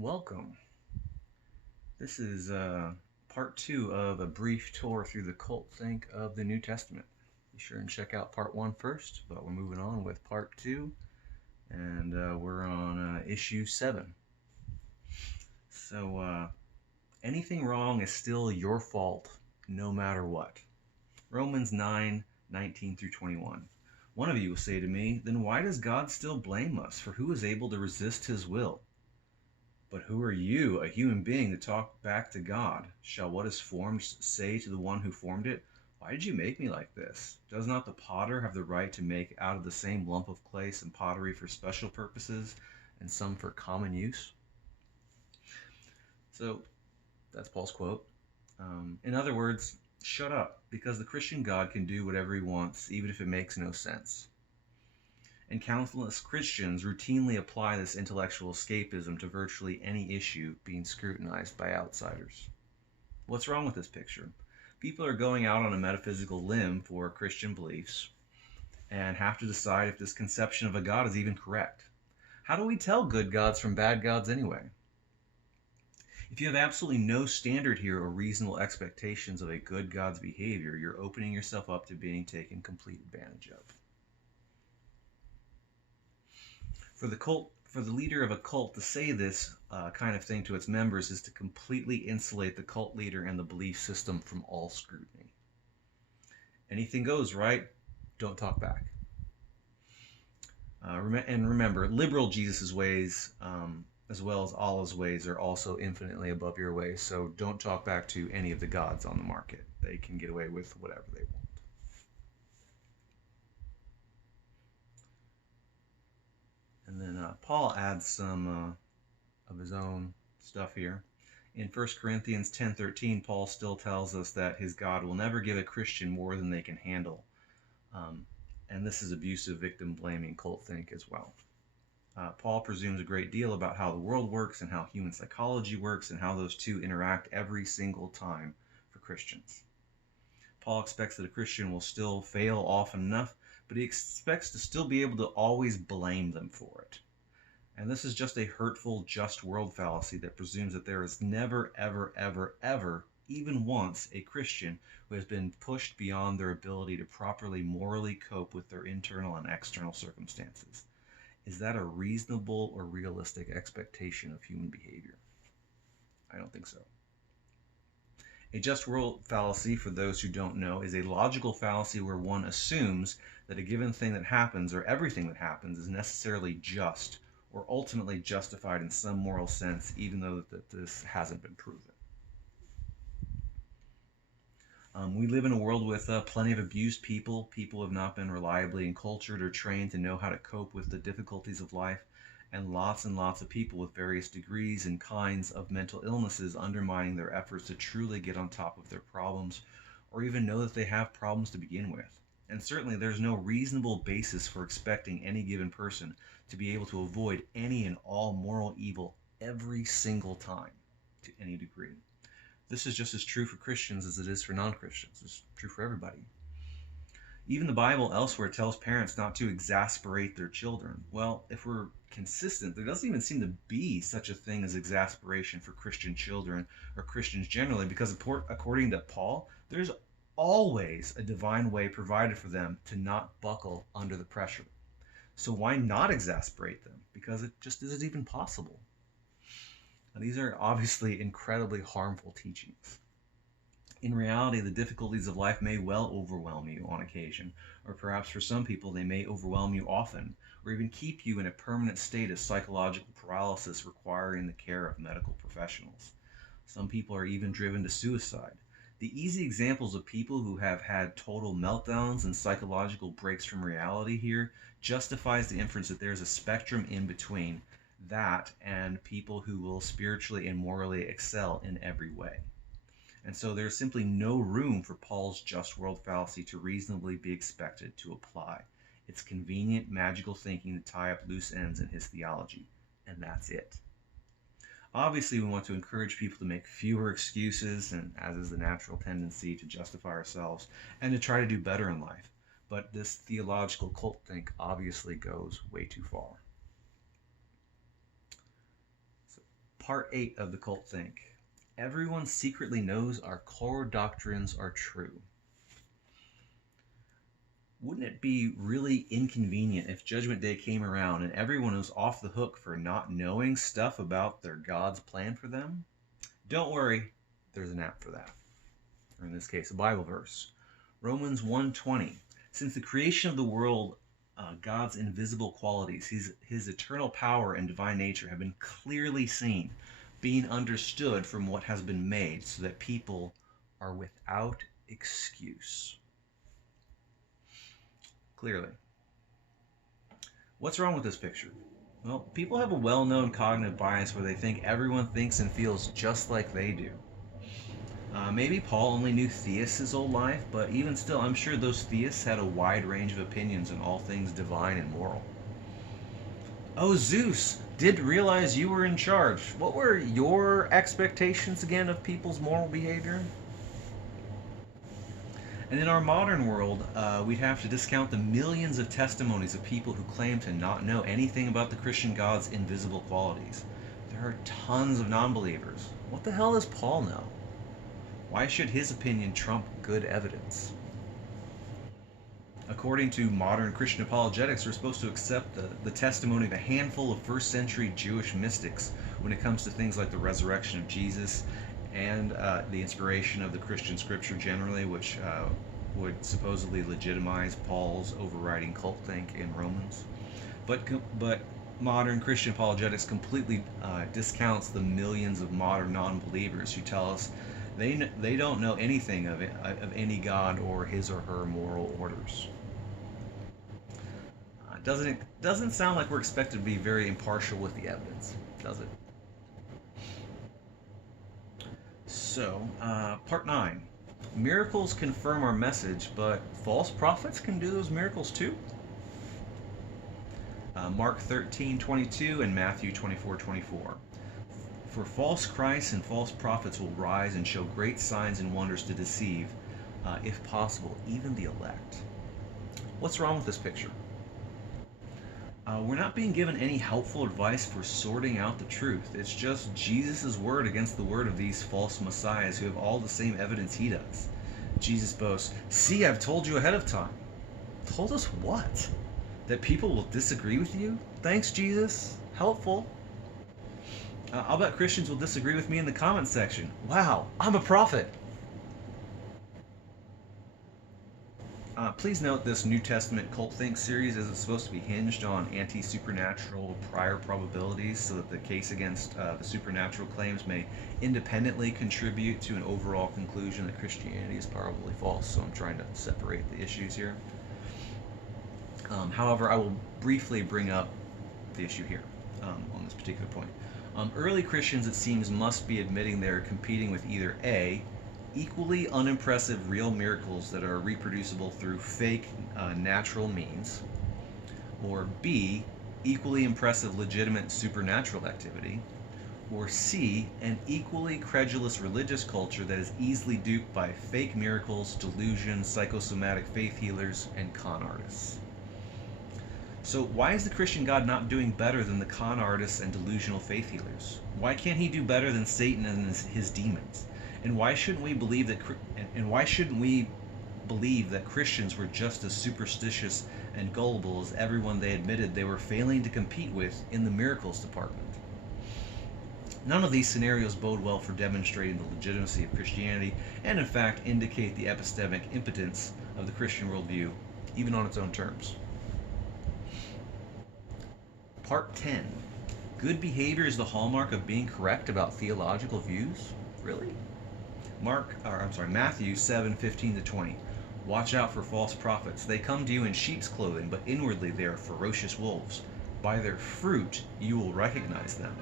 Welcome. This is part two of a brief tour through the cult think of the New Testament. Be sure and check out part one first, but we're moving on with part two, and we're on issue 7. So, anything wrong is still your fault, no matter what. Romans 9:19 through 21. One of you will say to me, then why does God still blame us? For who is able to resist his will? But who are you, a human being, to talk back to God? Shall what is formed say to the one who formed it, why did you make me like this? Does not the potter have the right to make out of the same lump of clay some pottery for special purposes and some for common use? So that's Paul's quote. In other words, shut up, because the Christian God can do whatever he wants, even if it makes no sense. And countless Christians routinely apply this intellectual escapism to virtually any issue being scrutinized by outsiders. What's wrong with this picture? People are going out on a metaphysical limb for Christian beliefs and have to decide if this conception of a God is even correct. How do we tell good gods from bad gods anyway? If you have absolutely no standard here or reasonable expectations of a good God's behavior, you're opening yourself up to being taken complete advantage of. For the leader of a cult to say this kind of thing to its members is to completely insulate the cult leader and the belief system from all scrutiny. Anything goes, right? Don't talk back. And remember, liberal Jesus' ways, as well as Allah's ways, are also infinitely above your ways. So don't talk back to any of the gods on the market. They can get away with whatever they want. And then Paul adds some of his own stuff here. In 1 Corinthians 10:13, Paul still tells us that his God will never give a Christian more than they can handle. And this is abusive, victim-blaming cult think as well. Paul presumes a great deal about how the world works and how human psychology works and how those two interact every single time for Christians. Paul expects that a Christian will still fail often enough, but he expects to still be able to always blame them for it. And this is just a hurtful, just world fallacy that presumes that there is never, ever, ever, ever, even once, a Christian who has been pushed beyond their ability to properly morally cope with their internal and external circumstances. Is that a reasonable or realistic expectation of human behavior? I don't think so. A just world fallacy, for those who don't know, is a logical fallacy where one assumes that a given thing that happens or everything that happens is necessarily just or ultimately justified in some moral sense, even though this hasn't been proven. We live in a world with plenty of abused people. People have not been reliably encultured or trained to know how to cope with the difficulties of life, and lots of people with various degrees and kinds of mental illnesses undermining their efforts to truly get on top of their problems or even know that they have problems to begin with. And certainly there's no reasonable basis for expecting any given person to be able to avoid any and all moral evil every single time to any degree. This is just as true for Christians as it is for non-Christians. It's true for everybody. Even the Bible elsewhere tells parents not to exasperate their children. Well, if we're consistent, there doesn't even seem to be such a thing as exasperation for Christian children or Christians generally, because according to Paul, there's always a divine way provided for them to not buckle under the pressure. So why not exasperate them? Because it just isn't even possible. Now, these are obviously incredibly harmful teachings. In reality, the difficulties of life may well overwhelm you on occasion, or perhaps for some people they may overwhelm you often, or even keep you in a permanent state of psychological paralysis requiring the care of medical professionals. Some people are even driven to suicide. The easy examples of people who have had total meltdowns and psychological breaks from reality here justifies the inference that there's a spectrum in between that and people who will spiritually and morally excel in every way. And so there's simply no room for Paul's just world fallacy to reasonably be expected to apply. It's convenient, magical thinking to tie up loose ends in his theology, and that's it. Obviously, we want to encourage people to make fewer excuses, and as is the natural tendency to justify ourselves, and to try to do better in life. But this theological cult think obviously goes way too far. Part 8 of the Cult Think. Everyone secretly knows our core doctrines are true. Wouldn't it be really inconvenient if Judgment Day came around and everyone was off the hook for not knowing stuff about their God's plan for them? Don't worry, there's an app for that. Or in this case, a Bible verse. Romans 1:20. Since the creation of the world, God's invisible qualities, his eternal power and divine nature have been clearly seen, being understood from what has been made, so that people are without excuse. Clearly. What's wrong with this picture? Well, people have a well-known cognitive bias where they think everyone thinks and feels just like they do. Maybe Paul only knew theists his whole life, but even still, I'm sure those theists had a wide range of opinions on all things divine and moral. Oh, Zeus, didn't realize you were in charge. What were your expectations again of people's moral behavior? And in our modern world, we'd have to discount the millions of testimonies of people who claim to not know anything about the Christian God's invisible qualities. There are tons of non-believers. What the hell does Paul know? Why should his opinion trump good evidence? According to modern Christian apologetics, we're supposed to accept the testimony of a handful of first century Jewish mystics when it comes to things like the resurrection of Jesus and the inspiration of the Christian scripture generally, which would supposedly legitimize Paul's overriding cult think in Romans. But modern Christian apologetics completely discounts the millions of modern non-believers who tell us they don't know anything of any God or his or her moral orders. Doesn't sound like we're expected to be very impartial with the evidence, does it? So, part 9. Miracles confirm our message, but false prophets can do those miracles too? Mark 13:22 and Matthew 24:24. For false Christs and false prophets will rise and show great signs and wonders to deceive, if possible, even the elect. What's wrong with this picture? We're not being given any helpful advice for sorting out the truth. It's just Jesus' word against the word of these false messiahs who have all the same evidence he does. Jesus boasts, "See, I've told you ahead of time." Told us what? That people will disagree with you? Thanks, Jesus. Helpful. I'll bet Christians will disagree with me in the comments section. Wow, I'm a prophet. Please note this New Testament Cult Think series isn't supposed to be hinged on anti-supernatural prior probabilities so that the case against the supernatural claims may independently contribute to an overall conclusion that Christianity is probably false. So I'm trying to separate the issues here. However, I will briefly bring up the issue here on this particular point. Early Christians, it seems, must be admitting they're competing with either A, equally unimpressive real miracles that are reproducible through fake natural means, or B, equally impressive legitimate supernatural activity, or C, an equally credulous religious culture that is easily duped by fake miracles, delusion, psychosomatic faith healers, and con artists. So why is the Christian God not doing better than the con artists and delusional faith healers? Why can't he do better than Satan and his demons? And why shouldn't we believe that Christians were just as superstitious and gullible as everyone they admitted they were failing to compete with in the miracles department? None of these scenarios bode well for demonstrating the legitimacy of Christianity, and in fact indicate the epistemic impotence of the Christian worldview, even on its own terms. Part 10. Good behavior is the hallmark of being correct about theological views? Really? Matthew 7:15-20. Watch out for false prophets. They come to you in sheep's clothing, but inwardly they are ferocious wolves. By their fruit you will recognize them.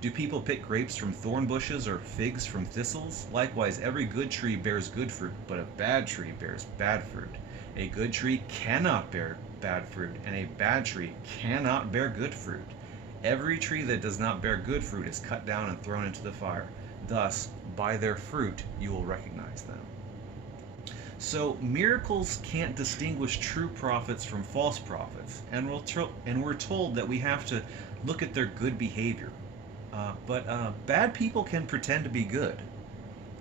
Do people pick grapes from thorn bushes or figs from thistles? Likewise, every good tree bears good fruit, but a bad tree bears bad fruit. A good tree cannot bear bad fruit, and a bad tree cannot bear good fruit. Every tree that does not bear good fruit is cut down and thrown into the fire. Thus, by their fruit you will recognize them. So, miracles can't distinguish true prophets from false prophets, and we're told that we have to look at their good behavior. But bad people can pretend to be good.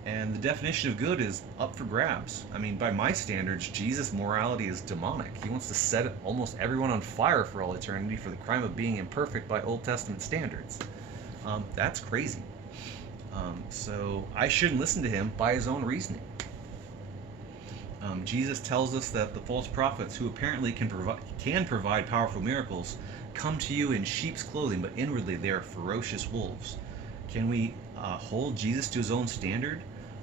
And the definition of good is up for grabs. I mean, by my standards, Jesus' morality is demonic. He wants to set almost everyone on fire for all eternity for the crime of being imperfect by Old Testament standards. That's crazy. So I shouldn't listen to him by his own reasoning. Jesus tells us that the false prophets, who apparently can provide powerful miracles, come to you in sheep's clothing, but inwardly they are ferocious wolves. Can we hold Jesus to his own standard?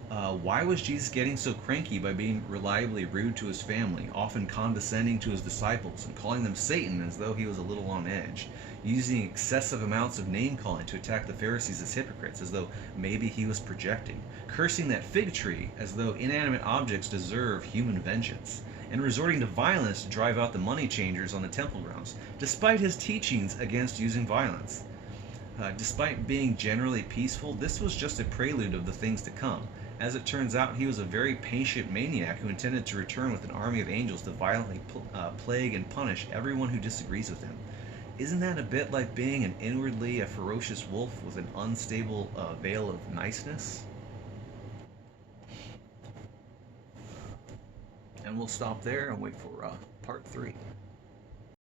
Why was Jesus getting so cranky by being reliably rude to his family, often condescending to his disciples, and calling them Satan as though he was a little on edge, using excessive amounts of name calling to attack the Pharisees as hypocrites, as though maybe he was projecting, cursing that fig tree as though inanimate objects deserve human vengeance, and resorting to violence to drive out the money changers on the temple grounds, despite his teachings against using violence? Despite being generally peaceful, this was just a prelude of the things to come. As it turns out, he was a very patient maniac who intended to return with an army of angels to violently plague and punish everyone who disagrees with him. Isn't that a bit like being inwardly a ferocious wolf with an unstable veil of niceness? And we'll stop there and wait for part 3.